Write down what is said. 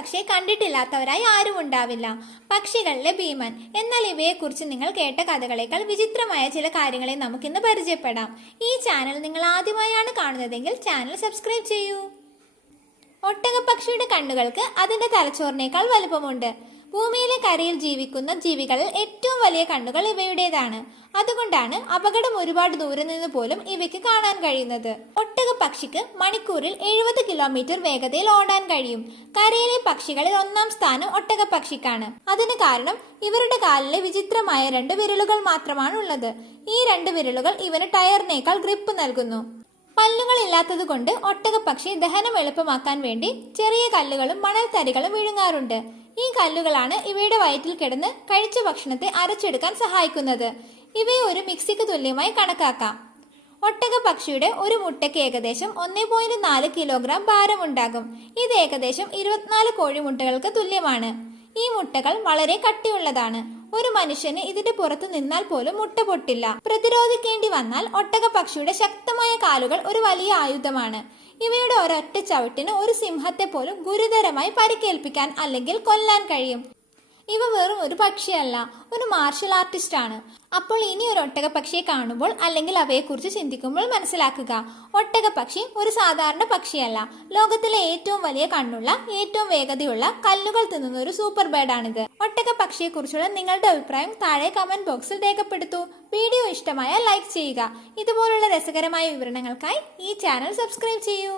പക്ഷിയെ കണ്ടിട്ടില്ലാത്തവരായി ആരും ഉണ്ടാവില്ല. പക്ഷികളിലെ ഭീമൻ. എന്നാൽ ഇവയെക്കുറിച്ച് നിങ്ങൾ കേട്ട കഥകളേക്കാൾ വിചിത്രമായ ചില കാര്യങ്ങളെ നമുക്കിന്ന് പരിചയപ്പെടാം. ഈ ചാനൽ നിങ്ങൾ ആദ്യമായാണ് കാണുന്നതെങ്കിൽ ചാനൽ സബ്സ്ക്രൈബ് ചെയ്യൂ. ഒട്ടകപ്പക്ഷിയുടെ കണ്ണുകൾക്ക് അതിന്റെ തലച്ചോറിനേക്കാൾ വലുപ്പമുണ്ട്. ഭൂമിയിലെ കരയിൽ ജീവിക്കുന്ന ജീവികളിൽ ഏറ്റവും വലിയ കണ്ണുകൾ ഇവയുടേതാണ്. അതുകൊണ്ടാണ് അപകടം ഒരുപാട് ദൂരെ നിന്ന് പോലും ഇവയ്ക്ക് കാണാൻ കഴിയുന്നത്. ഒട്ടകപ്പക്ഷിക്ക് മണിക്കൂറിൽ 70 കിലോമീറ്റർ വേഗതയിൽ ഓടാൻ കഴിയും. കരയിലെ പക്ഷികളിൽ 1-ാം സ്ഥാനം ഒട്ടകപ്പക്ഷിക്കാണ്. അതിന് കാരണം ഇവരുടെ കാലിലെ വിചിത്രമായ 2 വിരലുകൾ മാത്രമാണ് ഉള്ളത്. ഈ 2 വിരലുകൾ ഇവന് ടയറിനേക്കാൾ ഗ്രിപ്പ് നൽകുന്നു. പല്ലുകൾ ഇല്ലാത്തത് കൊണ്ട് ഒട്ടകപ്പക്ഷി ദഹനം എളുപ്പമാക്കാൻ വേണ്ടി ചെറിയ കല്ലുകളും മണൽത്തരികളും വിഴുങ്ങാറുണ്ട്. ഈ കല്ലുകളാണ് ഇവയുടെ വയറ്റിൽ കിടന്ന് കഴിച്ച ഭക്ഷണത്തെ അരച്ചെടുക്കാൻ സഹായിക്കുന്നത്. ഇവയെ ഒരു മിക്സിക്ക് തുല്യമായി കണക്കാക്കാം. ഒട്ടകപ്പക്ഷിയുടെ ഒരു മുട്ടയ്ക്ക് ഏകദേശം 1.4 കിലോഗ്രാം ഭാരമുണ്ടാകും. ഇത് ഏകദേശം 24 കോഴിമുട്ടകൾക്ക് തുല്യമാണ്. ഈ മുട്ടകൾ വളരെ കട്ടിയുള്ളതാണ്. ഒരു മനുഷ്യന് ഇതിന്റെ പുറത്ത് നിന്നാൽ പോലും മുട്ട പൊട്ടില്ല. പ്രതിരോധിക്കേണ്ടി വന്നാൽ ഒട്ടകപ്പക്ഷിയുടെ ശക്തമായ കാലുകൾ ഒരു വലിയ ആയുധമാണ്. ഇവയുടെ ഒരൊറ്റ ചവിട്ടിന് ഒരു സിംഹത്തെ പോലും ഗുരുതരമായി പരിക്കേൽപ്പിക്കാൻ അല്ലെങ്കിൽ കൊല്ലാൻ കഴിയും. ഇവ വെറും ഒരു പക്ഷിയല്ല, ഒരു മാർഷൽ ആർട്ടിസ്റ്റ് ആണ്. അപ്പോൾ ഇനി ഒരു ഒട്ടകപ്പക്ഷിയെ കാണുമ്പോൾ അല്ലെങ്കിൽ അവയെക്കുറിച്ച് ചിന്തിക്കുമ്പോൾ മനസ്സിലാക്കുക, ഒട്ടകപ്പക്ഷി ഒരു സാധാരണ പക്ഷിയല്ല. ലോകത്തിലെ ഏറ്റവും വലിയ കണ്ണുള്ള, ഏറ്റവും വേഗതയുള്ള, കല്ലുകൾ തിന്നുന്ന ഒരു സൂപ്പർ ബേർഡാണിത്. ഒട്ടകപ്പക്ഷിയെ കുറിച്ചുള്ള നിങ്ങളുടെ അഭിപ്രായം താഴെ കമന്റ് ബോക്സിൽ രേഖപ്പെടുത്തൂ. വീഡിയോ ഇഷ്ടമായാൽ ലൈക്ക് ചെയ്യുക. ഇതുപോലുള്ള രസകരമായ വിവരണങ്ങൾക്കായി ഈ ചാനൽ സബ്സ്ക്രൈബ് ചെയ്യൂ.